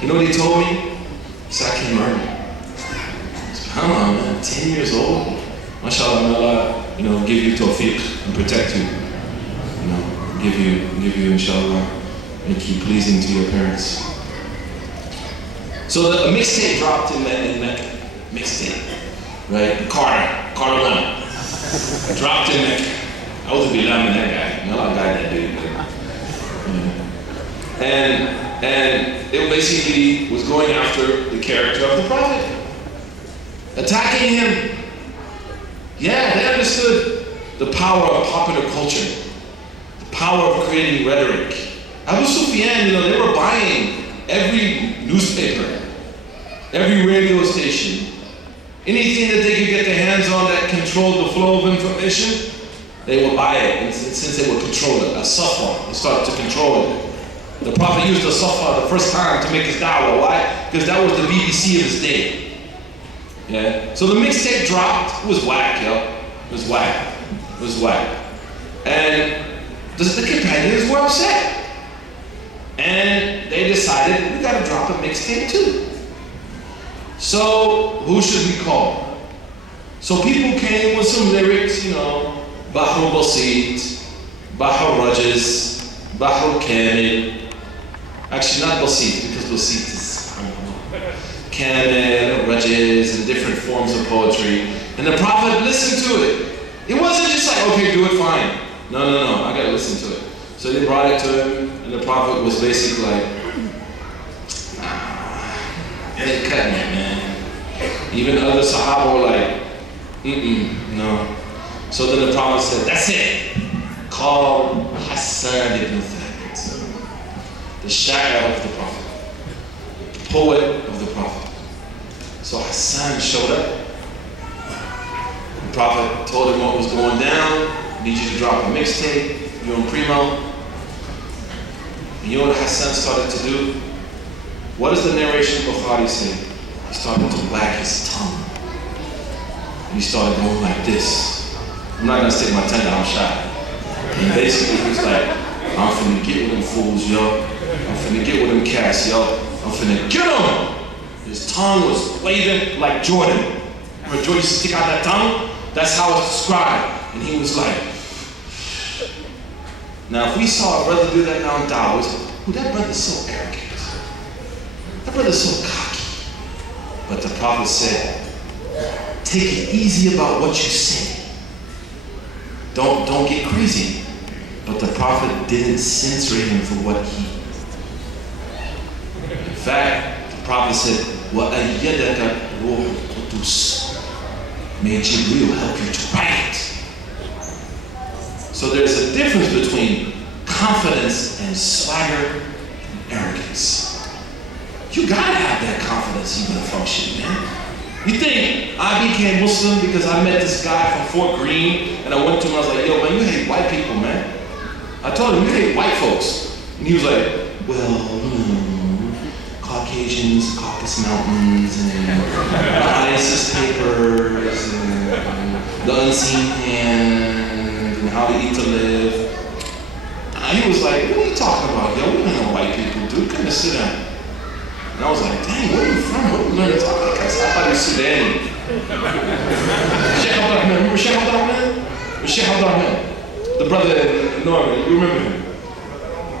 You know what he told me? He said, I can learn. SubhanAllah, man, 10 years old. MashaAllah, may Allah, give you tawfiq and protect you. Give you, inshallah, make you pleasing to your parents. So a mixtape dropped in Mecca. Mixtape, right? Carter 1. Dropped in Mecca. I was a bilam in that guy. I got that dude. And it basically was going after the character of the Prophet. Attacking him. Yeah, they understood the power of popular culture. The power of creating rhetoric. Abu Sufyan, they were buying every newspaper, every radio station, anything that they could get their hands on that controlled the flow of information, they would buy it. And since they would control it, a safa, they started to control it. The Prophet used the safa the first time to make his da'wah. Why? Because that was the BBC of his day. Yeah. So the mixtape dropped. It was whack, yo. It was whack. It was whack. And the companions were upset. And they decided, we gotta drop a mixtape too. So, who should we call? So people came with some lyrics, Bahr Basit, Bahr Rajiz, Bahr Kamil. Actually, not Basit, because Basit is, Kamil, Rajiz, and different forms of poetry. And the Prophet listened to it. It wasn't just like, okay, do it, fine. No, I gotta listen to it. So they brought it to him, and the Prophet was basically like, they're cutting it, man. Even other Sahaba were like, no. So then the Prophet said, that's it. Call Hassan ibn Thabit, the Sha'ir of the Prophet, the poet of the Prophet. So Hassan showed up. The Prophet told him what was going down. I need you to drop a mixtape. You're on primo. And you know what Hassan started to do? What does the narration of Bukhari say? He started to wag his tongue. And he started going like this. I'm not gonna stick my tongue out, I'm shy. And basically he was like, I'm finna get with them fools, yo. I'm finna get with them cats, yo. I'm finna get them! His tongue was waving like Jordan. When Jordan used to stick out that tongue, that's how it's described. And he was like, now if we saw a brother do that now in Dawah, that brother's so arrogant. That brother's so cocky. But the Prophet said, take it easy about what you say. Don't get crazy. But the Prophet didn't censor him for what he. In fact, the Prophet said, وَأَيَّدَكَ رُوحُ الْقُدُسِ. May Jibreel help you to write it. So there's a difference between confidence and swagger and arrogance. You gotta have that confidence even to function, man. You think I became Muslim because I met this guy from Fort Greene and I went to him and I was like, yo man, you hate white people, man. I told him, you hate white folks. And he was like, well, Caucasians, Caucasus Mountains, and the ISIS papers, and the unseen hand, and how to eat to live. He was like, what are you talking about, yo? We don't know white people, dude. Come and sit down. And I was like, dang, where are you from? Where are you learning to talk like that? I thought he was Sudani. Sheikh Abdurrahman, remember Sheikh Abdurrahman? Sheikh Abdurrahman, the brother in Norway, you remember him?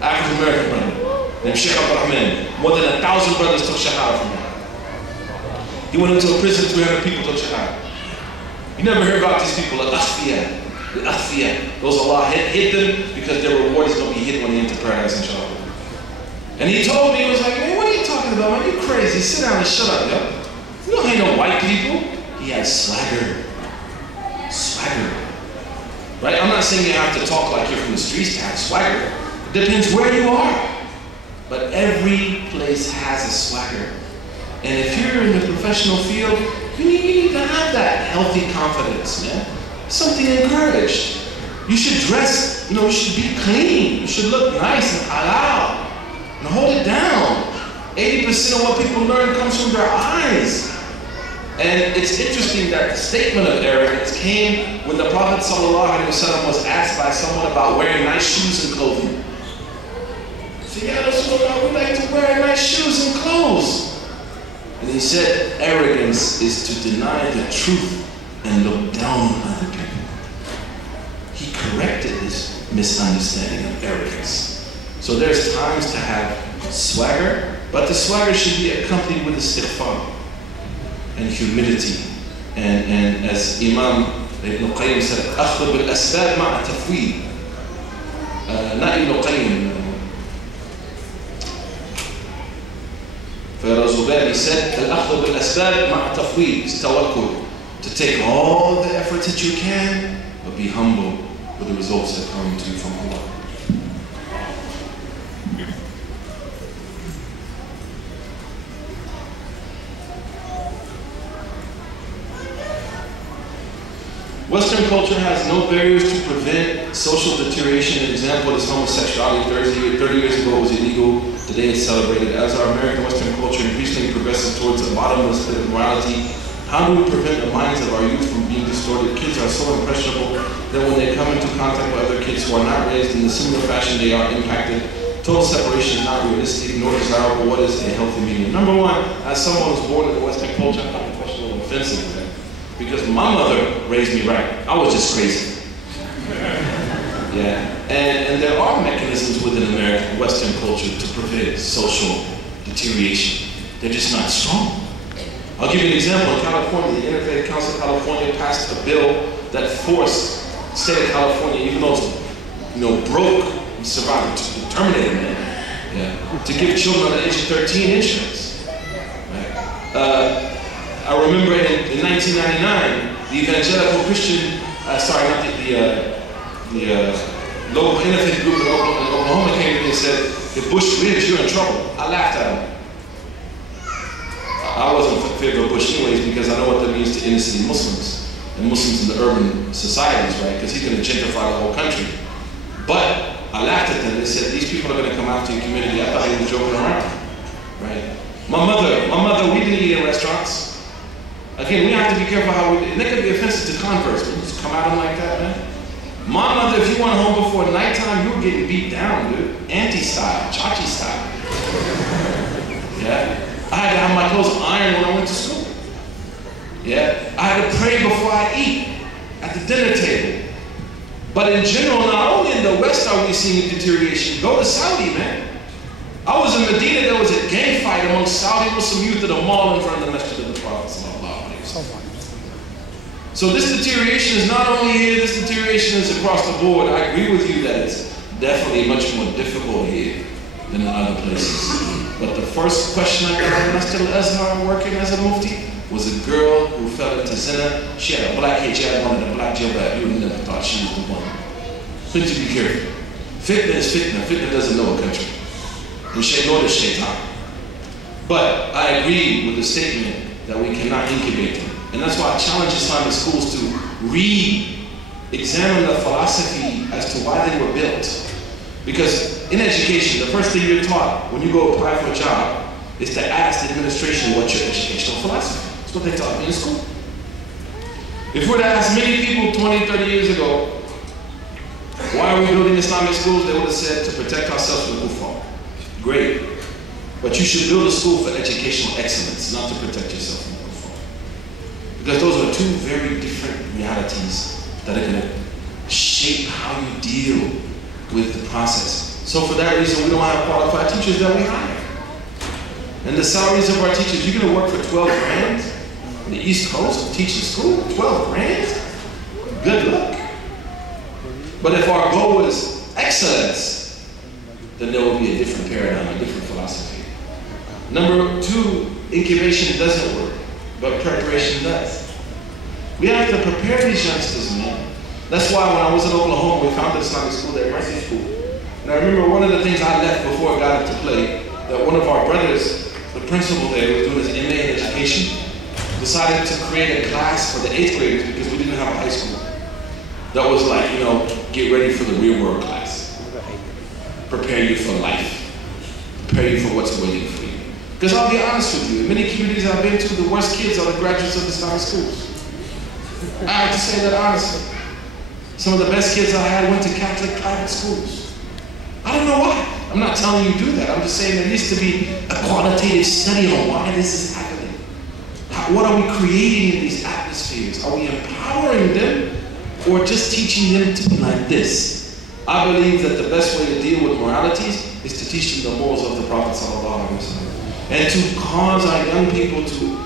African American brother, named Sheikh Abdurrahman. More than 1,000 brothers took Shahada from him. He went into a prison, 300 people took Shahada. You never heard about these people, al-Akhfiya. The Akhfiya. Those Allah hid them because their reward is going to be hidden when they enter paradise, inshallah. And he told me, he was like, man, what are you talking about, man? You crazy. Sit down and shut up, yo. We don't hate no white people. He had swagger. Swagger. Right? I'm not saying you have to talk like you're from the streets to have swagger. It depends where you are. But every place has a swagger. And if you're in the professional field, you need to have that healthy confidence, man. Something encouraged. You should dress, you should be clean. You should look nice and halal. And hold it down. 80% of what people learn comes from their eyes. And it's interesting that the statement of arrogance came when the Prophet ﷺ was asked by someone about wearing nice shoes and clothing. He said, yeah, Rasulullah, we like to wear nice shoes and clothes. he said arrogance is to deny the truth and look down on other people. He corrected this misunderstanding of arrogance. So there's times to have swagger, but the swagger should be accompanied with istighfar and humility. And as Imam Ibn Qayyim said, أخذ بالأسباب مع تفويض. Not Ibn Qayyim. He said, الأخذ بالأسباب مع تفويض. Tawakkul. To take all the efforts that you can, but be humble with the results that come to you from Allah. Western culture has no barriers to prevent social deterioration. An example is homosexuality. 30 years ago it was illegal. Today it's celebrated. As our American Western culture increasingly progresses towards a bottomless pit of morality, how do we prevent the minds of our youth from being distorted? Kids are so impressionable that when they come into contact with other kids who are not raised in the similar fashion, they are impacted. Total separation is not realistic nor desirable. What is a healthy medium? Number one, as someone who's born in the Western culture, I find the question a little offensive, man. Because my mother raised me right. I was just crazy. Yeah. And there are mechanisms within American Western culture to prevent social deterioration. They're just not strong. I'll give you an example. In California, the Interfaith Council of California passed a bill that forced the state of California, even though it's broke, survived, terminated, man, yeah, to give children under the age of 13 insurance. Right? I remember in 1999, the evangelical Christian, the local interfaith group in Oklahoma came to me and said, if Bush wins, you're in trouble. I laughed at him. I wasn't in favor of Bush anyways because I know what that means to inner city Muslims and Muslims in the urban societies, right? Because he's going to gentrify the whole country. But I laughed at them. They said, these people are going to come after your community. I thought he was joking around, right? My mother, we didn't eat in restaurants. Again, we have to be careful how we do. And that could be offensive to converts. We just come at them like that, man. My mother, if you went home before nighttime, you were getting beat down, dude. Auntie style, chachi style. Yeah. I had to have my clothes ironed when I went to school. Yeah. I had to pray before I eat at the dinner table. But in general, not only in the West are we seeing deterioration. Go to Saudi, man. I was in Medina, there was a gang fight amongst Saudi Muslim youth at a mall in front of the Masjid of the Prophet. So this deterioration is not only here, this deterioration is across the board. I agree with you that it's definitely much more difficult here than in other places. But the first question I got at Masjid al-Azhar working as a mufti was a girl who fell into zina. She had a black hijab on and a black jilbab. You would never thought she was the one. So you need to be careful. Fitna is fitna. Fitna doesn't know a country. And nor does shaitan. But I agree with the statement that we cannot incubate them. And that's why I challenge Islamic schools to re-examine the philosophy as to why they were built. Because in education, the first thing you're taught when you go apply for a job is to ask the administration what's your educational philosophy. That's what they taught me in school. If we were to ask many people 20, 30 years ago, why are we building Islamic schools? They would have said to protect ourselves from the kuffar. Great. But you should build a school for educational excellence, not to protect yourself from the kuffar. Because those are two very different realities that are going to shape how you deal with the process. So for that reason, we don't have qualified teachers that we hire. And the salaries of our teachers, you're going to work for 12 grand on the East Coast teaching school, 12 grand? Good luck. But if our goal is excellence, then there will be a different paradigm, a different philosophy. Number two, incubation doesn't work, but preparation does. We have to prepare these youngsters, man. That's why when I was in Oklahoma, we founded Islamic school there, Mercy School. And I remember one of the things I left before it got into play, that one of our brothers, the principal there, was doing his MA in education, decided to create a class for the 8th graders because we didn't have a high school. That was like, you know, get ready for the real world class. Prepare you for life. Prepare you for what's waiting for you. Because I'll be honest with you, in many communities I've been to, the worst kids are the graduates of Islamic schools. I have to say that honestly. Some of the best kids I had went to Catholic private schools. I don't know why. I'm not telling you to do that. I'm just saying there needs to be a qualitative study on why this is happening. What are we creating in these atmospheres? Are we empowering them or just teaching them to be like this? I believe that the best way to deal with moralities is to teach them the morals of the Prophet ﷺ, and to cause our young people to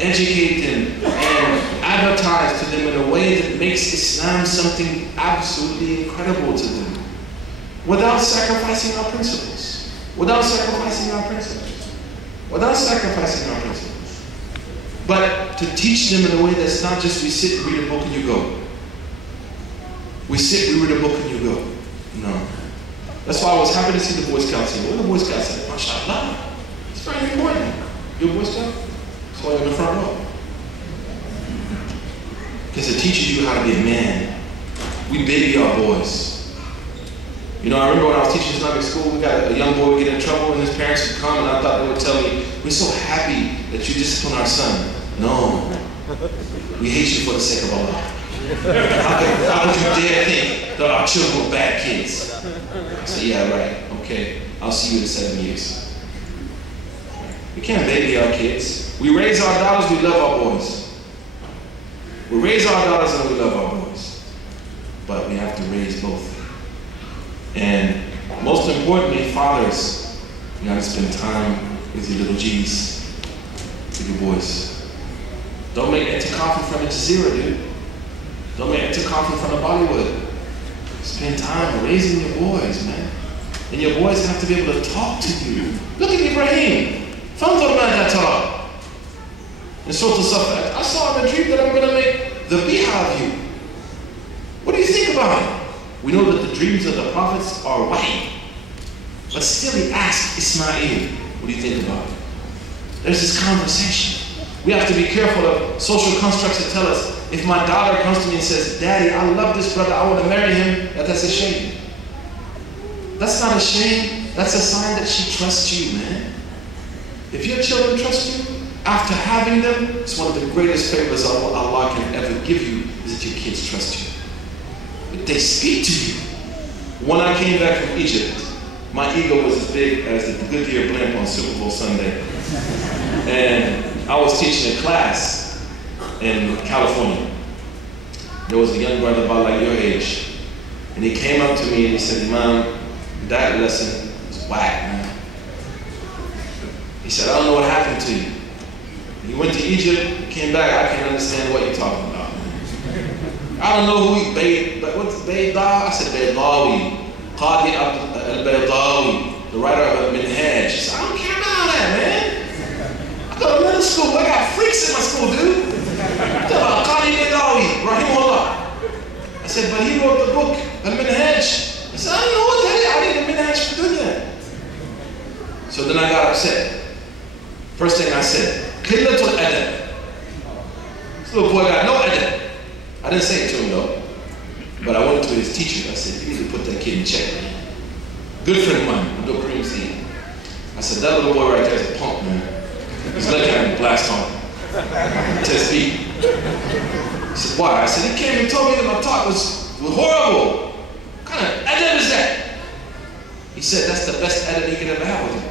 educate them and advertise to them in a way that makes Islam something absolutely incredible to them, without sacrificing our principles. Without sacrificing our principles. Without sacrificing our principles. But to teach them in a way that's not just we sit, read a book, and you go. We sit, we read a book, and you go. No. That's why I was happy to see the Boy Scouts here. What are the Boy Scouts at? MashaAllah. It's very important. You're a Boy Scout? That's why you're in the front row. Because it teaches you how to be a man. We baby our boys. You know, I remember when I was teaching Islamic school, we got a young boy would get in trouble and his parents would come and I thought they would tell me, we're so happy that you discipline our son. No. We hate you for the sake of Allah. How could you dare think that our children were bad kids? I said, yeah, right. Okay. I'll see you in 7 years. We can't baby our kids. We raise our daughters, we love our boys. We raise our daughters and we love our boys. But we have to raise both. And most importantly, fathers, you gotta spend time with your little G's, with your boys. Don't make itikaf in front of Jazeera, dude. Don't make itikaf in front of Bollywood. Spend time raising your boys, man. And your boys have to be able to talk to you. Look at Ibrahim. فانظر ماذا ترى. In Surah Al-Safat, I saw in a dream that I'm going to make the biha of you. What do you think about it? We know that the dreams of the prophets are wahy. But still he asked Ismail, what do you think about it? There's this conversation. We have to be careful of social constructs that tell us, if my daughter comes to me and says, Daddy, I love this brother, I want to marry him, that's a shame. That's not a shame. That's a sign that she trusts you, man. If your children trust you, after having them, it's one of the greatest favors Allah can ever give you, is that your kids trust you. They speak to you. When I came back from Egypt, my ego was as big as the Goodyear blimp on Super Bowl Sunday. And I was teaching a class in California. There was a young brother about like your age. And he came up to me and he said, Mom, that lesson was whack, man. He said, I don't know what happened to you. He went to Egypt, came back, I can't understand what you're talking about. I don't know who he Baydawi, but what's Baydawi? I said Baydawi. Qadi al-Baydawi, the writer of Minhaj. He said, I don't care about that, man. I go to middle school, I got freaks in my school, dude. Talk about Qadi Baydawi, rahimahullah. I said, but he wrote the book, Al-Minhaj. I said, I don't know what that is. I need a Minhaj for dunya. So then I got upset. First thing I said, Qillatul adab. This little boy got no adab. I didn't say it to him though, but I went to his teacher. I said, you need to put that kid in check, man. Good friend of mine, Abdul Kareem Seen. I said, that little boy right there is a punk, man. He's looking at me, blast on him. Test beat. He said, why? I said, he came and told me that my talk was horrible. What kind of adab is that? He said, that's the best adab he could ever have with him.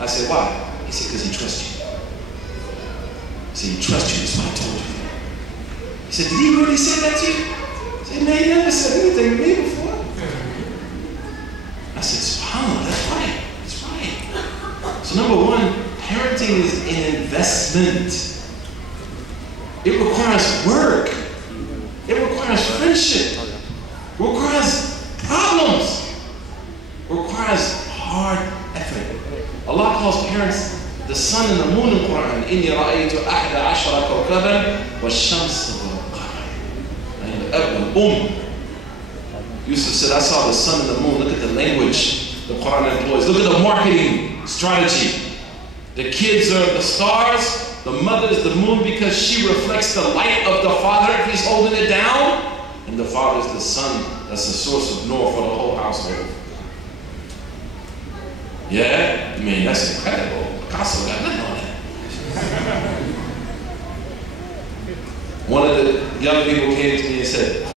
I said, why? He said, because he trusts you. He said, he trusts you, that's why I told you. He said, did he really say that to you? I said, man, he never said anything to me before. I said, subhanAllah, that's right. That's right. So number one, parenting is an investment. It requires work. It requires friendship. It requires problems. It requires hard effort. Allah calls parents the sun and the moon in Quran. إِنِّي رَأَيْتُ أَحْدَ عَشَرَ كَوْكَبًا وَالشَّمْسَ Yusuf said, I saw the sun and the moon. Look at the language the Quran employs. Look at the marketing strategy. The kids are the stars. The mother is the moon because she reflects the light of the father if he's holding it down. And the father is the sun. That's the source of nur for the whole household. Yeah? I mean, that's incredible. Picasso got nothing on that. One of the young people came to me and said,